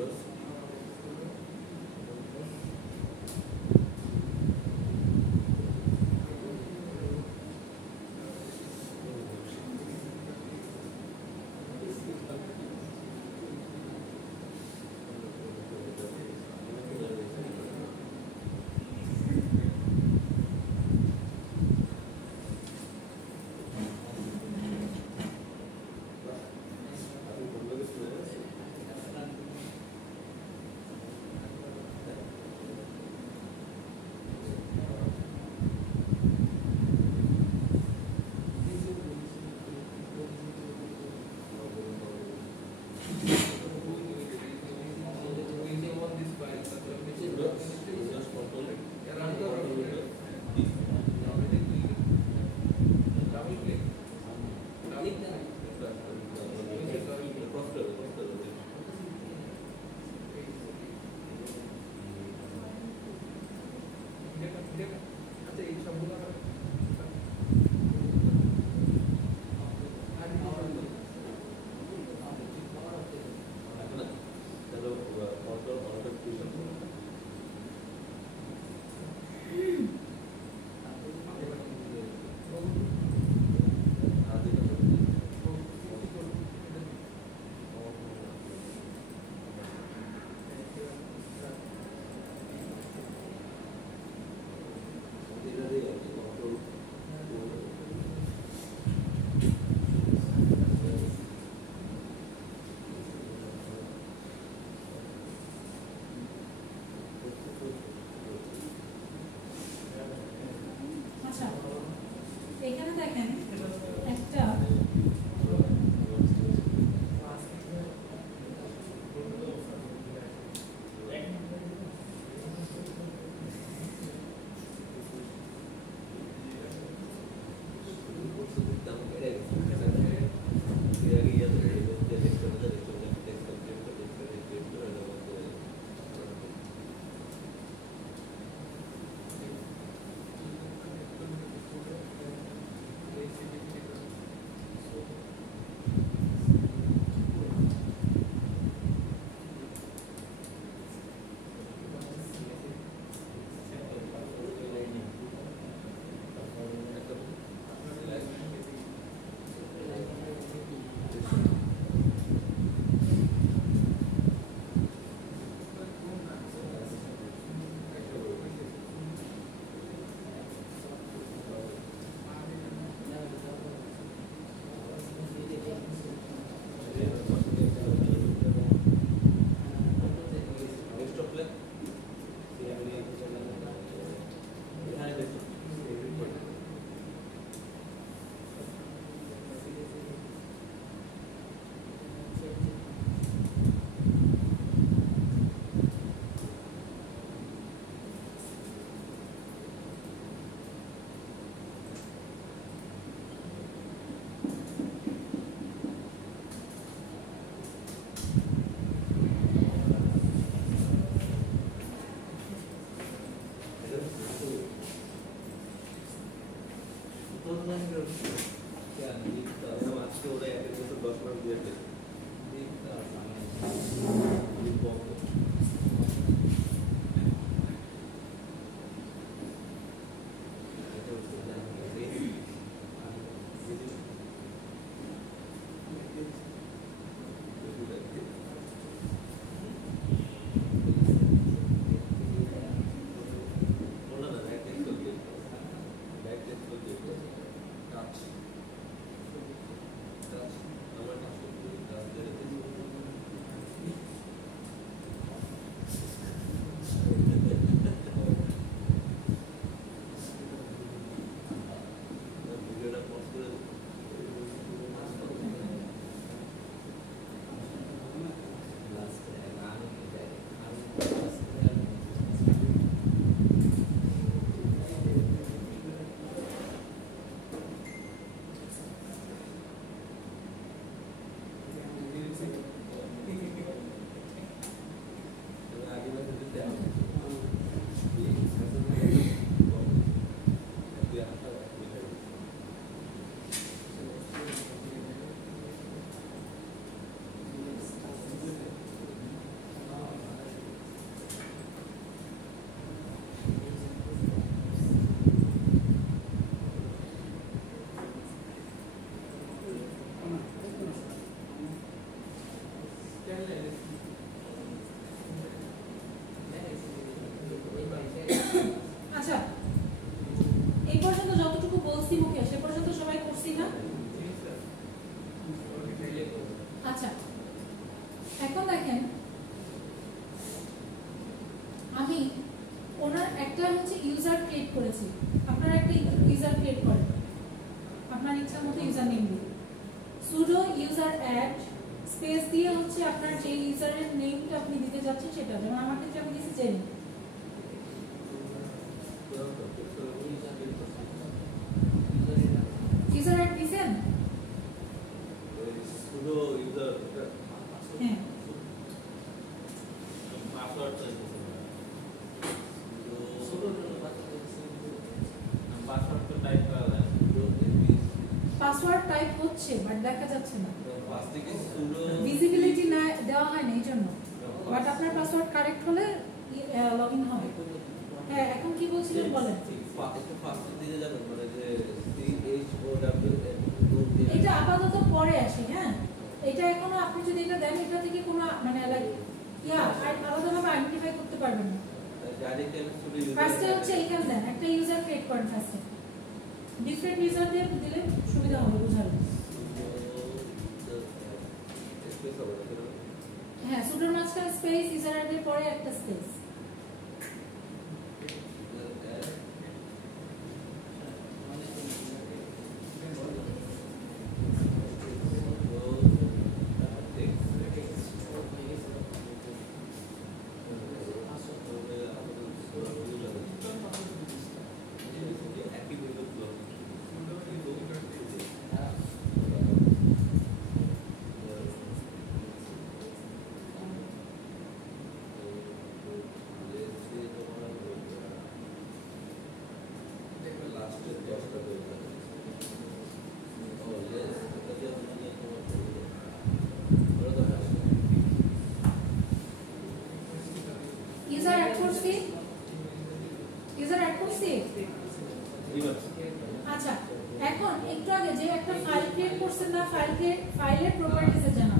আজকে ওরা 1 বছর 10 মাস দিয়ে গেছে আচ্ছা, এই পর্যন্ত যতটুকু বলছি মুখে সে পর্যন্ত সবাই করছি না? আচ্ছা, এখন দেখেন আমি ওনার একটা হচ্ছে ইউজার ক্রিয়েট করেছি। আপনারা একটা ইউজার ক্রিয়েট করেন আপনার ইচ্ছা মতো ইউজার নেম দিয়ে, সুডো ইউজার অ্যাড স্পেস দিয়ে হচ্ছে আপনার যে ইউজারের নেমটা আপনি দিতে যাচ্ছেন সেটা, যেমন আমার ক্ষেত্রে আমি দিয়েছি জেনি। ইউজার অ্যাড দিয়েছেন? সুডো ইউজার হ্যাঁ, পাসওয়ার্ড টাইপ করা যায় পাসওয়ার্ড টাইপ হচ্ছে বাট দেখা যাচ্ছে না, পাস থেকে সুডো ভিজিবিলিটি না দেওয়া হয় না এই জন্য। বাট আপনার পাসওয়ার্ড কারেক্ট হলে লগইন হবে। হ্যাঁ, এখন কি বলছিলেন বলেন। একটু ফাস্ট দিতে যাবেন, মানে যে CHOW এটা আপাতত পরে আসি। হ্যাঁ, এটা এখনো আপনি যদি এটা দেন এটা থেকে কোনো মানে লাইক আলাদাভাবে আইডেন্টিফাই করতে পারবেন না। ডাইরেক্ট সুডো ইউজার ফার্স্টে হচ্ছে এখানে দেন, একটা ইউজার ক্রিয়েট করেন ফার্স্টে, ডিফারেন্ট ইউজার দিয়ে দিলে সুবিধা হবে বোঝার। হ্যাঁ, সুডোর মাঝখানে স্পেস, ইউজার আইডির পরে একটা স্পেস। ইউজার অ্যাড করছি, ইউজার অ্যাড করছি। আচ্ছা, এখন একটু আগে যে একটা ফাইল ক্রিয়েট করছেন না, ফাইলের প্রপার্টিসে যান,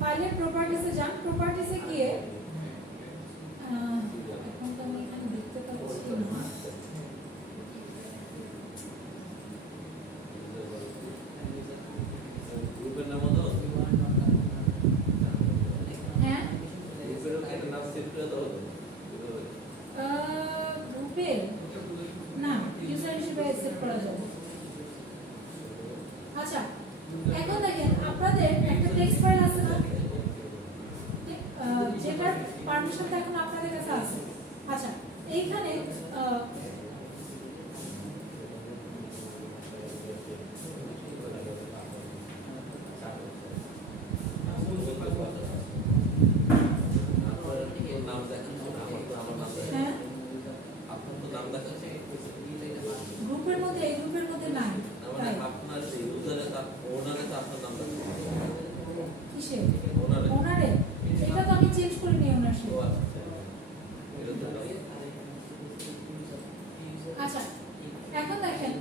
ফাইলের প্রপার্টিসে যান। প্রপার্টিসে গিয়ে এখন তো আমি এখানে দেখতে পাচ্ছি না। গ্রুপের নাম হলো হ্যাঁ, গ্রুপের একটা নাম সেট করে দাও। গ্রুপে না, ইউজার হিসেবে সেট করা যাবে। আচ্ছা, এখন দেখেন আপনাদের একটা টেক্সট ফাইল আছে না, যেটার পারমিশনটা এখন আপনাদের কাছে আছে। আচ্ছা, এইখানে নাম দেখান, আমার তো নাম দেখান, হ্যাঁ, আপনার তো নাম দেখাচ্ছে। এখন দেখেন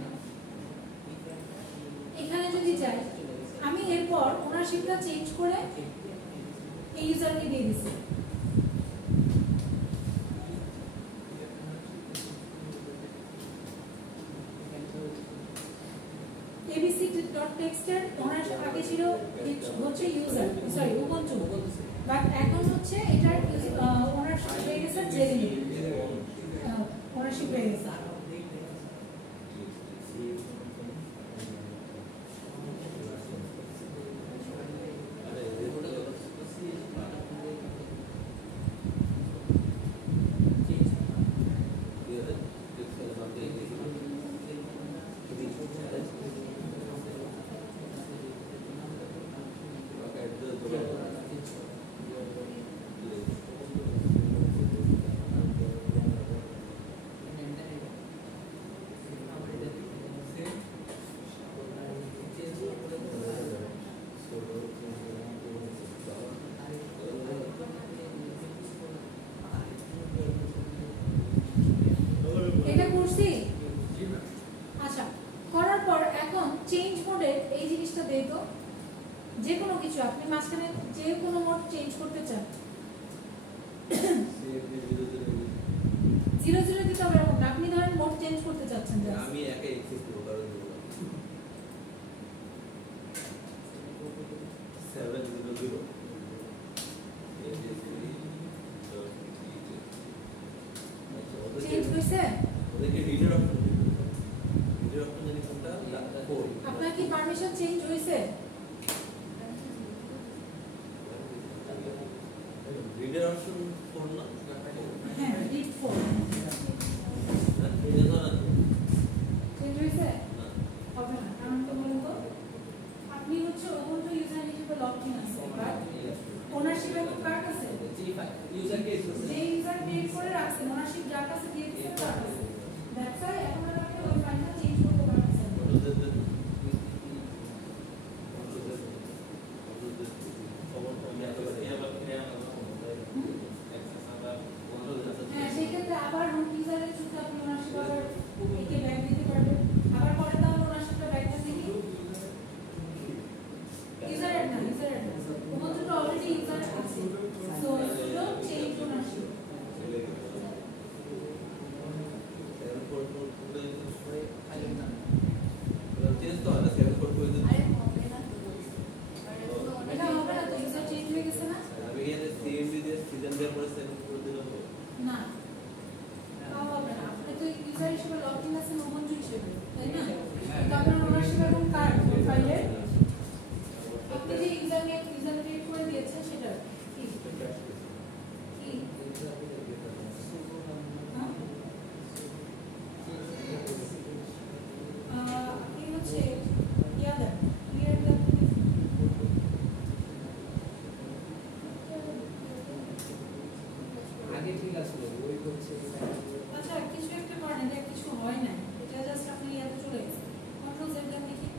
এখানে যদি যাই আমি এরপর ওনারশিপটা চেঞ্জ করে এই ইউজারকে দিয়ে দিছি abc.txt এর ওনারশিপ আগে ছিল হচ্ছে ইউজার সরি ubuntu বাট এখন হচ্ছে এটার ওনারশিপ হয়ে গেছে জেরিনি ওনারশিপ হয়ে গেছে এটা করছি আচ্ছা করার পর এখন চেঞ্জ মোডে এই জিনিসটা দেই তো যে কোনো কিছু আপনি মাঝখানে যে কোনো মোড চেঞ্জ করতে চান 00 দিতে হবে এরকম না আপনি ধরেন মোড চেঞ্জ করতে চাচ্ছেন আমি একা এক্সেস করব কারণ 700 চেঞ্জ হইছে ওদেরকে রিডার অপশন জানি কোনটা আপনার কি পারমিশন চেঞ্জ হইছে রিডার অপশন কোন না হ্যাঁ রিড 4 চেঞ্জ হইছে হবে না কারণ তো বলুন তো আপনি হচ্ছে ubuntu ইউজার হিসেবে লগড ইন আছে বাট ওনারশিপ এখন কার কাছে ইউজারকে যে ইউজার ক্রিয়েট করে রাখছে ওনারশিপ যার কাছে দিয়ে দিয়েছে তার কাছে দ্যাটস ওয়াই এখন আর আপনি ওই ফাইলটা চেঞ্জ করতে পারছেন হ্যাঁ সেক্ষেত্রে আবার রুট ইউজারের থ্রুতে আপনি ওনারশিপ আবার একে ব্যাক দিতে পারবেন আবার পরে তাহলে ওনারশিপটা ব্যাক দিতে কি ইউজার অ্যাড না ubuntu তো অলরেডি ইউজার আছে সো সুডো চেঞ্জ ওনারশিপ এটা হবে না তো ইউজার চেঞ্জ হয়ে গেছে না না তাও হবে না আপনি তো ইউজার হিসেবে লগ ইন আছেন ubuntu হিসেবে তাই না তো আপনার ওনারশিপ এখন কার ফাইলের আপনি যে ইউজার ক্রিয়েট করে দিয়েছেন সেটা কি কি আপনি হচ্ছে ইয়াদা ক্লিয়ার আগে ঠিক আছে ওই হচ্ছে আচ্ছা কিছু একটা করেন এটা কিছু হয় না এটা জাস্ট আপনি ইয়াতে চলে গেছে কন্ট্রোল জেড দেন দেখি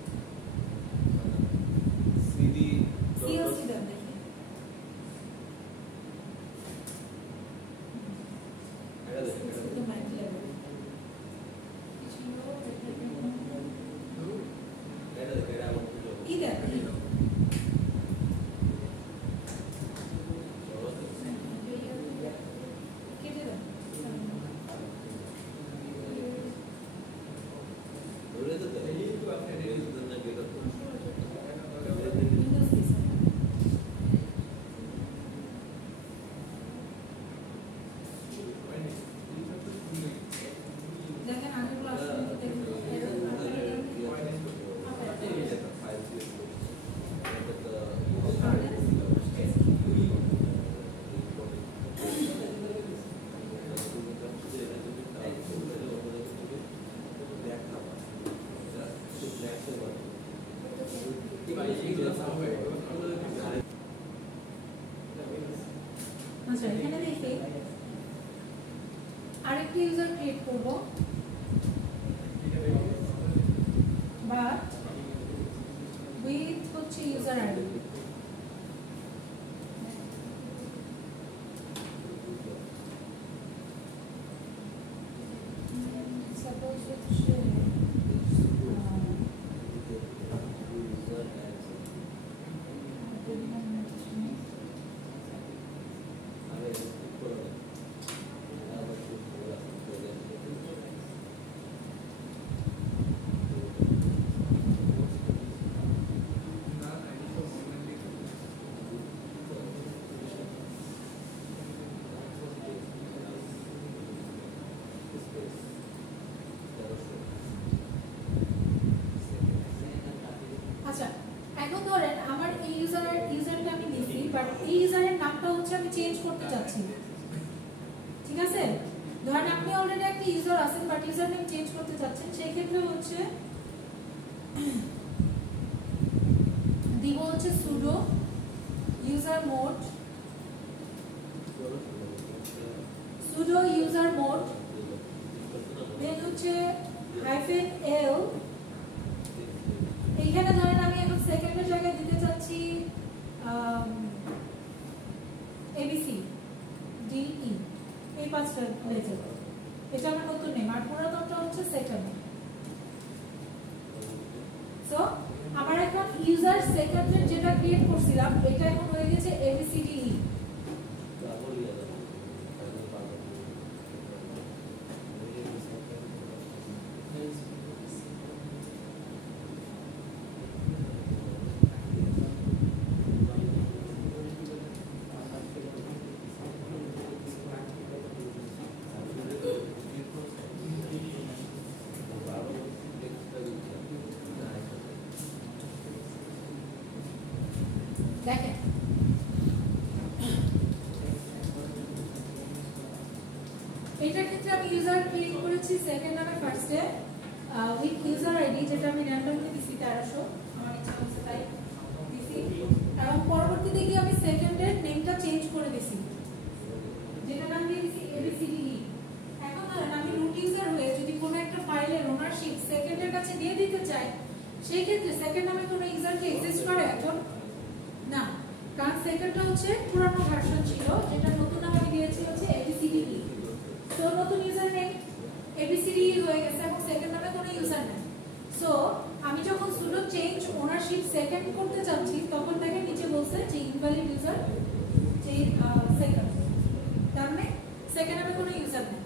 সিডি সিএলসি দেন দেখি তো মাইক লেভেল কিছু ই দেন কেটে দেন উইন্ডোজ দিছে দেখেন আগেগুলো আসলে আচ্ছা এখানে দেখি আরেকটা ইউজার ক্রিয়েট করব বাট উইথ হচ্ছে ইউজার আইডি সাপোজ হচ্ছে এখন ধরেন আমার এই ইউজারটা আমি দিছি, বাট এই ইউজারের নামটা হচ্ছে আমি চেঞ্জ করতে চাচ্ছি, ঠিক আছে? ধরেন আপনি অলরেডি একটা ইউজার আছেন বাট ইউজার নেম চেঞ্জ করতে চাচ্ছেন, সেই ক্ষেত্রে হচ্ছে দিব হচ্ছে sudo user mode, sudo user mode, দেন হচ্ছে -l। এইখানে ধরেন আমি এখন সেকেন্ডের জায়গায় দিতে চাচ্ছি abc de, এই পাঁচটা লেটার, এটা আমার নতুন নেম, আর পুরাতনটা হচ্ছে সেকেন্ড। সো আমার এখন ইউজার সেকেন্ডের যেটা ক্রিয়েট করছিলাম এটা এখন হয়ে গেছে abcde। দেখেন এইটার ক্ষেত্রে আমি ইউজার ক্রিয়েট করেছি সেকেন্ড নামে ফার্স্টে উইথ ইউজার আইডি, যেটা আমি র্যান্ডমলি দিছি 1300, আমার ইচ্ছা হচ্ছে তাই দিছি, এবং পরবর্তীতে গিয়ে আমি সেকেন্ডের নেমটা চেঞ্জ করে দিছি, যেটা নাম দিয়ে দিছি abcde। এখন ধরেন আমি রুট ইউজার হয়ে যদি কোনো একটা ফাইলের ওনারশিপ সেকেন্ডের কাছে দিয়ে দিতে চাই, সেই ক্ষেত্রে সেকেন্ড নামে কোনো ইউজার কি এক্সিস্ট করে এখন? না, কারণ সেকেন্ডটা হচ্ছে পুরানো ভার্সন ছিল, যেটা নতুন নাম আমি দিয়েছি হচ্ছে abcde। সো নতুন ইউজার নেম abcde হয়ে গেছে এবং সেকেন্ড নামে কোনো ইউজার নেই। সো আমি যখন sudo চেঞ্জ ওনারশিপ সেকেন্ড করতে চাচ্ছি, তখন দেখেন নিচে বলছে যে ইনভ্যালিড ইউজার চেঞ্জ সেকেন্ড, তার মানে সেকেন্ড নামে কোনো ইউজার নেই।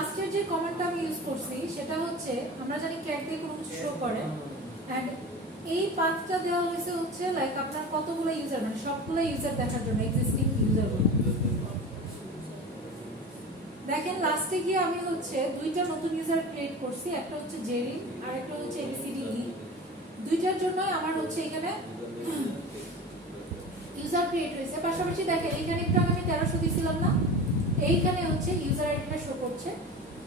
লাস্টের যে কমেন্টটা আমি ইউজ করছি সেটা হচ্ছে আমরা জানি ক্যাট দিয়ে কোনো কিছু শো করে এন্ড এই পাথটা দেওয়া হয়েছে হচ্ছে লাইক আপনার কতগুলো ইউজার মানে সবগুলো ইউজার দেখার জন্য এক্সিস্টিং ইউজারগুলো দেখেন লাস্টে গিয়ে আমি হচ্ছে দুইটা নতুন ইউজার ক্রিয়েট করছি একটা হচ্ছে জেরিন আর একটা হচ্ছে ABCDE দুইটার জন্য আমার হচ্ছে এখানে ইউজার ক্রিয়েট হয়েছে পাশাপাশি দেখেন এখানে একটু আমি 1300 দিছিলাম না এইখানে হচ্ছে ইউজার আইডিটা শো করছে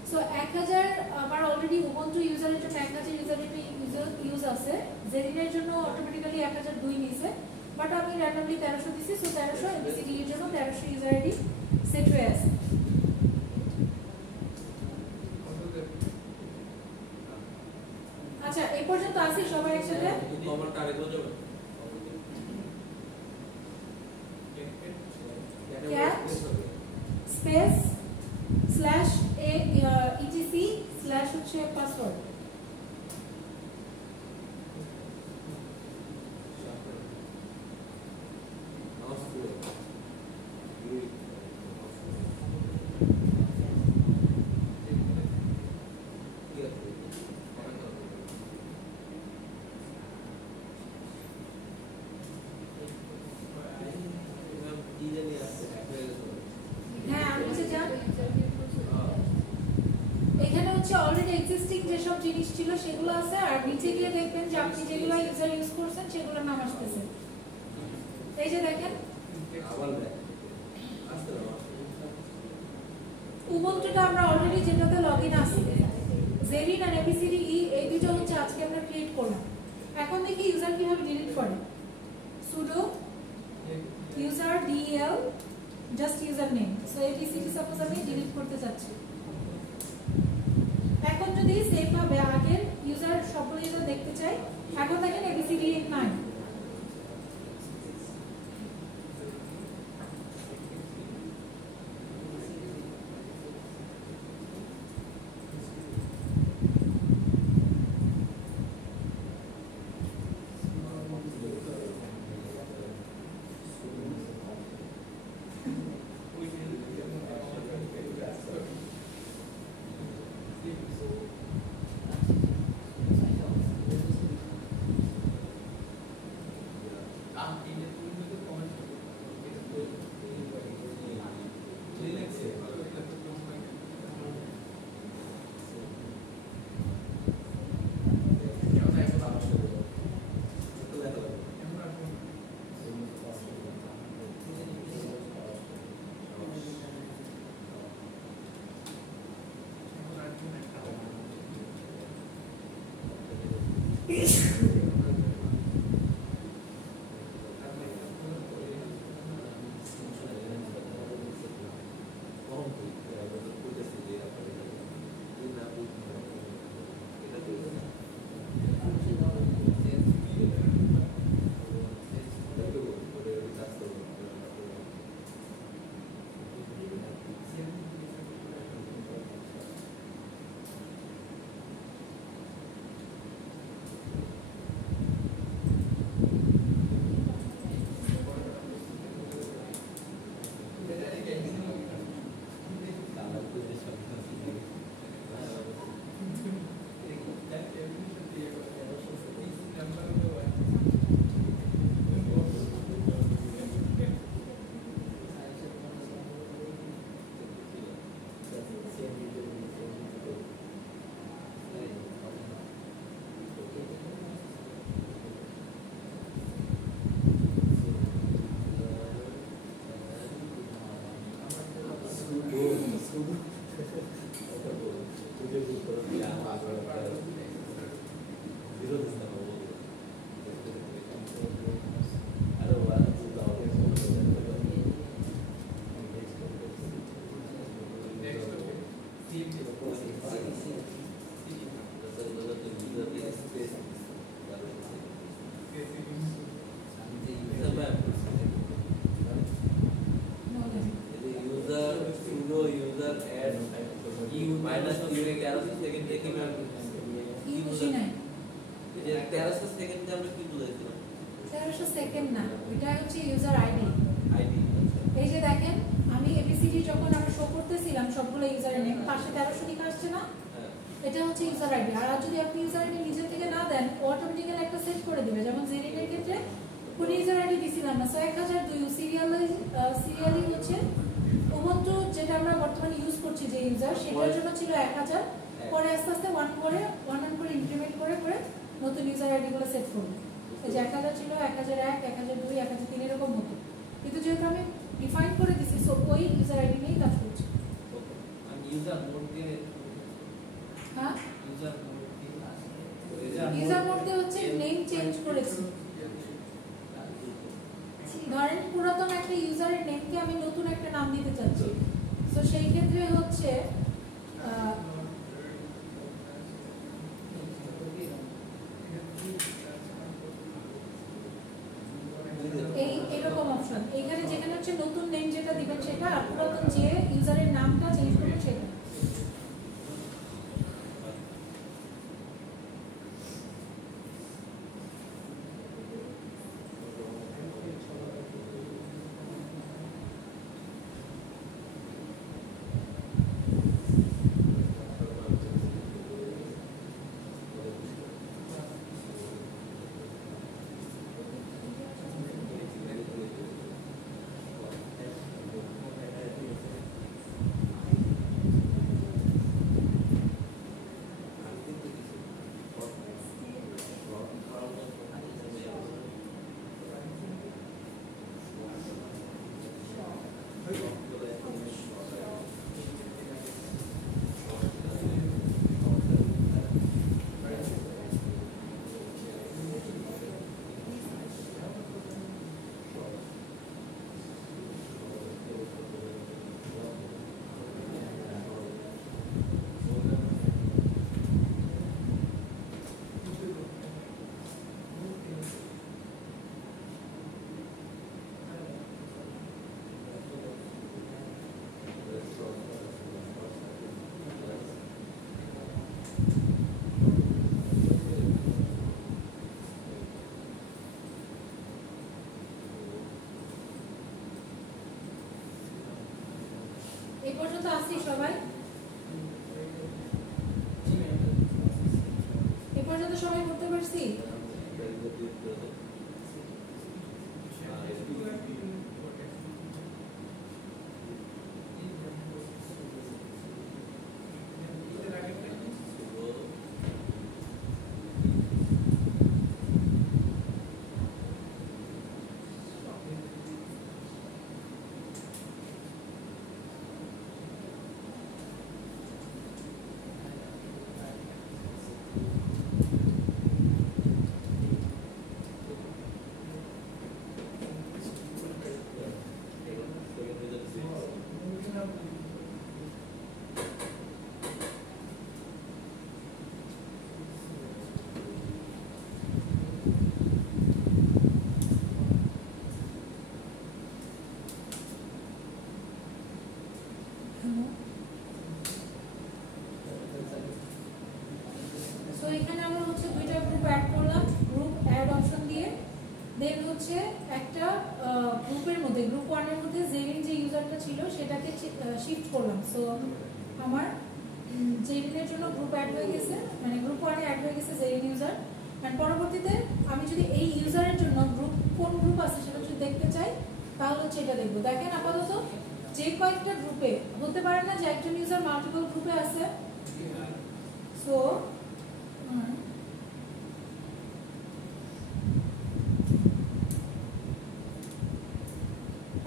সো 1000 আমার অলরেডি উবুন্টু ইউজারের জন্য 1000 ইউজারের ইউজ আছে জেরিনের জন্য অটোমেটিক্যালি 1002 নিছে বাট আমি র্যান্ডমলি 1300 দিছি সো 1300 ABCDE এর জন্য 1300 ইউজার আইডি সেট হয়ে আছে আচ্ছা এই পর্যন্ত আসি সবাই একসাথে কমান্ডটা আরেকবার যাবে cat space slash etc slash হচ্ছে পাসওয়ার্ড হ্যাঁ আমি হচ্ছে যা এখানে হচ্ছে অলরেডি এক্সিস্টিং যেসব জিনিস ছিল সেগুলো আছে আর নিচে গিয়ে দেখবেন যে আপনি যেগুলো ইউজার ইউজ করছেন সেগুলোর নাম আসতেছে এই যে দেখেন উবুন্টুটা আমরা অলরেডি যেটাতে লগইন আছি জেরিন আর ABCDE এই দুটো হচ্ছে আজকে আমরা ক্রিয়েট করলাম এখন দেখি ইউজার কিভাবে ডিলিট করে sudo user del just user name so ABCD suppose আমি ডিলিট করতে যাচ্ছি এখন যদি সেম ভাবে আগের ইউজার সবগুলো ইউজার দেখতে চাই এখন দেখেন ABCD নাই সেকেন্ড না, এটা হচ্ছে ইউজার আইডি। এই যে দেখেন আমি ABCD যখন আমি শো শো করতেছিলাম সবগুলো ইউজার নেম পাশে 1300 লিখে আসছে না, এটা হচ্ছে ইউজার আইডি। আর যদি আপনি ইউজার আইডি নিজে থেকে না দেন অটোমেটিক্যালি একটা সেট করে দিবে। যেমন জেরিনের ক্ষেত্রে কোন ইউজার আইডি দিছিলাম না, সো 1002 সিরিয়ালি হচ্ছে উবুন্টু যেটা আমরা বর্তমানে ইউজ করছি যে ইউজার, সেটার জন্য ছিল 1000, পরে আস্তে আস্তে ওয়ান করে ইনক্রিমেন্ট করে করে নতুন ইউজার আইডি গুলো সেট করব। এই যে 1000 ছিল 1001, 1002, 1003 এরকম হতো, কিন্তু যেহেতু আমি ডিফাইন করে দিছি সো ওই ইউজার আইডি নিয়েই কাজ করছি। আমি ইউজার মোড দিয়ে হ্যাঁ, ইউজার মোড ইউজার মোড দিয়ে হচ্ছে নেম চেঞ্জ করেছি। ধরেন পুরাতন একটা ইউজারের নেমকে আমি নতুন একটা নাম দিতে চাচ্ছি, তো সেই ক্ষেত্রে হচ্ছে এরকম অপশন এইখানে, যেখানে হচ্ছে নতুন নেম যেটা দিবেন সেটা, আর পুরাতন যে ইউজারের নামটা চেঞ্জ করবেন সেটা। এই পর্যন্ত আসছি সবাই? এই পর্যন্ত সবাই করতে পারছি? সো এখানে আমরা হচ্ছে দুইটা গ্রুপ অ্যাড করলাম, গ্রুপ অ্যাড অপশন দিয়ে। দেন হচ্ছে একটা গ্রুপের মধ্যে, গ্রুপ 1 এর মধ্যে জেরিন যে ইউজারটা ছিল সেটাকে শিফট করলাম। সো আমার জেরিনের জন্য গ্রুপ অ্যাড হয়ে গেছে, মানে গ্রুপ 1 এ অ্যাড হয়ে গেছে জেরিন ইউজার। এন্ড পরবর্তীতে আমি যদি এই ইউজারের জন্য গ্রুপ কোন গ্রুপ আছে সেটা যদি দেখতে চাই তাহলে হচ্ছে এটা দেখব। দেখেন আপাতত যে কয়েকটা গ্রুপে বলতে পারেন না যে একজন ইউজার মাল্টিপল গ্রুপে আছে। সো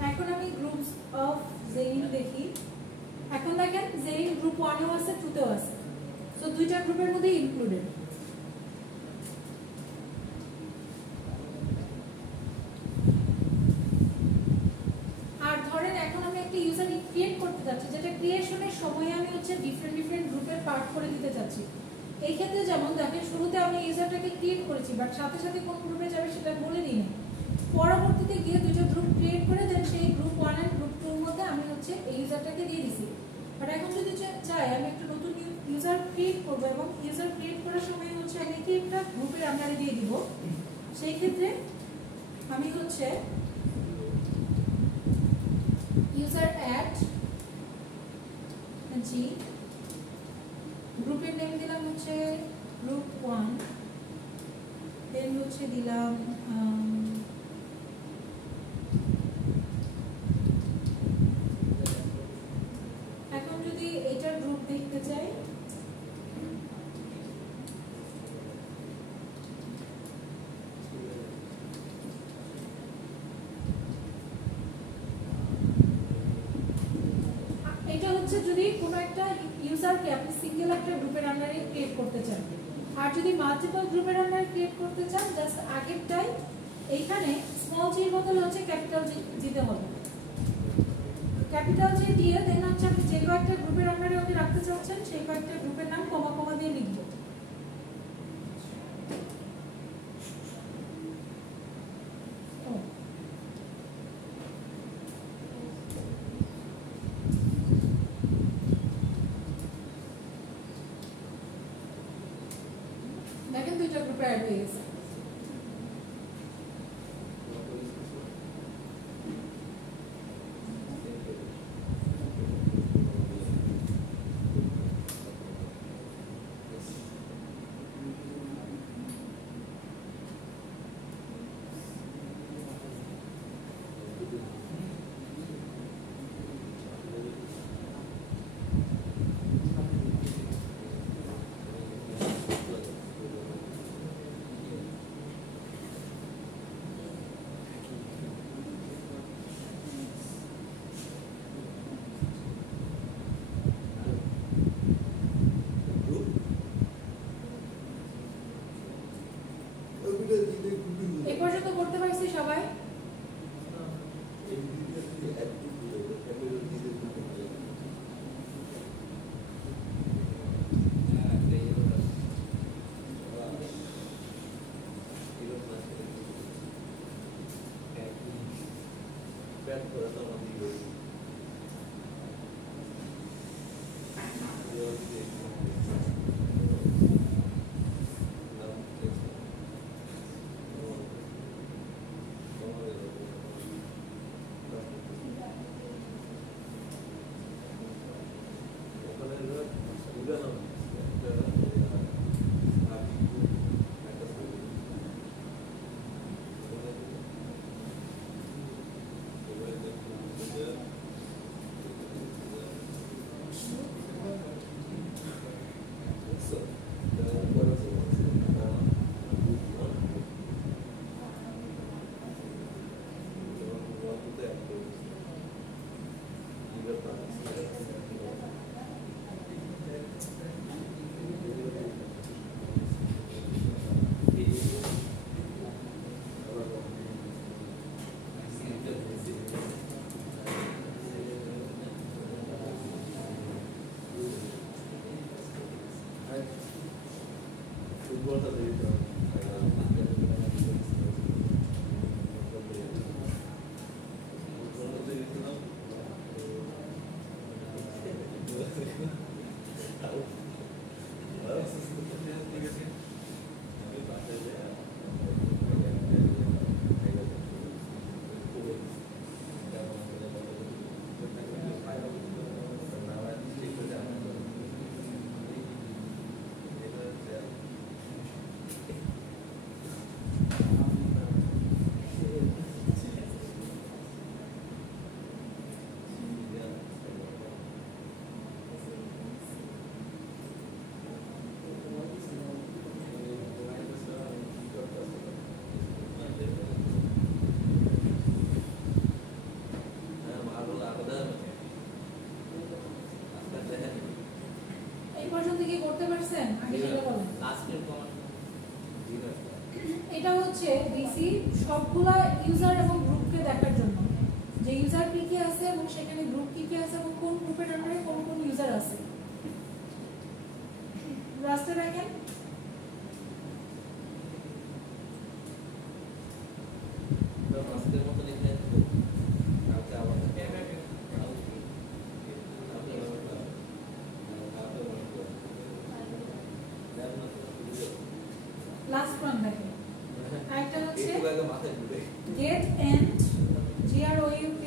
এখন আমি গ্রুপস অফ জেরিন দেখি। এখন দেখেন জেরিন গ্রুপ 1 এও আছে, 2 তেও আছে। সো দুইটা গ্রুপের মধ্যে ইনক্লুডেড। আর ধরেন এখন আমি একটা ইউজার ক্রিয়েট করতে যাচ্ছি, যেটা ক্রিয়েশনের সময় আমি হচ্ছে ডিফারেন্ট গ্রুপের পার্ট করে দিতে চাচ্ছি। এই ক্ষেত্রে যেমন দেখেন শুরুতে আমি ইউজারটাকে ক্রিয়েট করেছি, বাট সাথে সাথে কোন গ্রুপে যাবে সেটা বলে দিই না। পরবর্তীতে গিয়ে দুটো গ্রুপ ক্রিয়েট করে দেন সেই গ্রুপ 1 আর গ্রুপ 2 এর মধ্যে আমি হচ্ছে এই ইউজারটাকে দিয়ে দিছি। বাট এখন যদি চাই আমি একটা নতুন ইউজার ক্রিয়েট করব এবং ইউজার ক্রিয়েট করার সময় হচ্ছে আমি কি একটা গ্রুপের আন্ডারে দিয়ে দিব, সেই ক্ষেত্রে আমি হচ্ছে ইউজার অ্যাড জি গ্রুপের নেম দিলাম হচ্ছে গ্রুপ 1 দেন হচ্ছে দিলাম এখন যদি এটার গ্রুপ দেখতে চাই এটা হচ্ছে যদি কোনো একটা ইউজারকে আপনি সিঙ্গেল একটা গ্রুপের আন্ডারে ক্রিয়েট করতে চান আর যদি মাল্টিপল গ্রুপের আন্ডারে ক্রিয়েট করতে চান জাস্ট আগেরটাই এইখানে স্মল জি এর বদলে হচ্ছে ক্যাপিটাল জি দিতে হবে ক্যাপিটাল জি দিয়ে দেন হচ্ছে আপনি যে কয়েকটা গ্রুপের আন্ডারে ওকে রাখতে চাচ্ছেন সেই কয়েকটা গ্রুপের নাম কমা কমা দিয়ে লিখব দেখেন দুইটা গ্রুপে অ্যাড হয়ে গেছে এই পর্যন্ত করতে পারছি সবাই এই পর্যন্ত কি করতে পারছেন আগে সেটা বলেন লাস্টের কমান্ড এটা হচ্ছে ডিসি সবগুলা ইউজার এবং গ্রুপকে দেখার জন্য যে ইউজার কি কি আছে এবং সেখানে গ্রুপ কি কি আছে এবং কোন গ্রুপের আন্ডারে কোন কোন ইউজার আছে রাস্তা দেখেন আজকের মতো লিখে কালকে আবার লাস্ট ওয়ান দেখেন আরেকটা হচ্ছে মাথায় ঢুকে get end group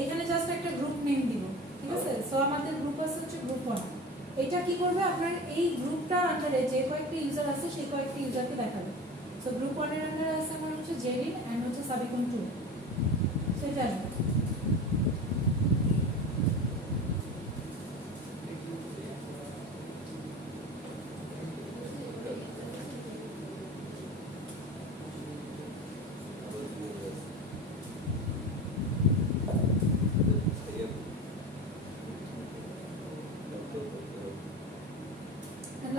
এখানে জাস্ট একটা গ্রুপ নেম দিব ঠিক আছে? সো আমাদের গ্রুপ আছে হচ্ছে গ্রুপ 1। এটা কি করবে, আপনার এই গ্রুপটার আন্ডারে যে কয়েকটি ইউজার আছে সেই কয়েকটি ইউজারকে দেখাবে। সো গ্রুপ 1 এর আন্ডারে আছে আমার হচ্ছে জেরিন এন্ড হচ্ছে সাবিকন 2। সেটা আসবে।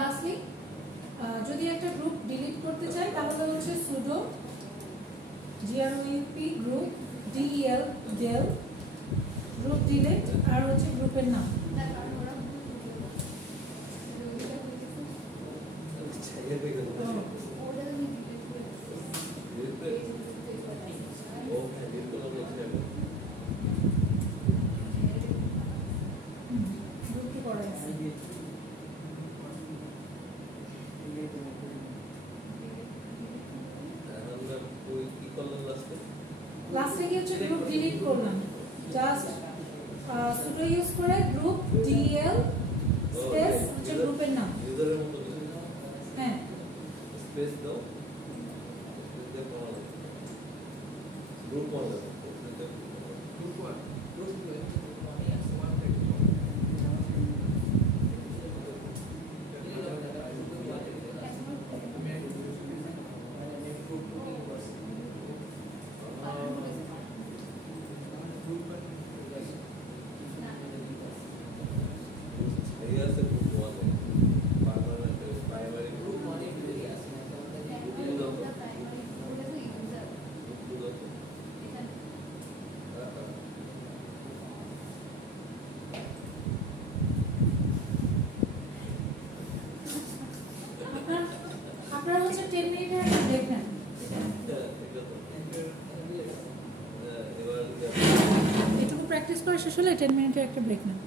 লাস্টলি যদি একটা গ্রুপ ডিলিট করতে চাই তাহলে হচ্ছে sudo grup group del del group delete আর হচ্ছে গ্রুপের নাম। গ্রুপটি করা আছে। লাস্টে কি হচ্ছে গ্রুপ ডিলিট করলাম, জাস্ট sudo ইউজ করে গ্রুপ del স্পেস হচ্ছে গ্রুপের নাম। ইউজারের মতো হ্যাঁ, স্পেস দাও, গ্রুপ 1 দাও, গ্রুপ 1 এই আছে গ্রুপ 1 এ পার্মানেন্ট প্রাইমারি গ্রুপ আপনারা হচ্ছে 10 মিনিটের একটা ব্রেক নেন। এটুকু প্র্যাকটিস করে শেষ হলে 10 মিনিটের একটা ব্রেক নেন।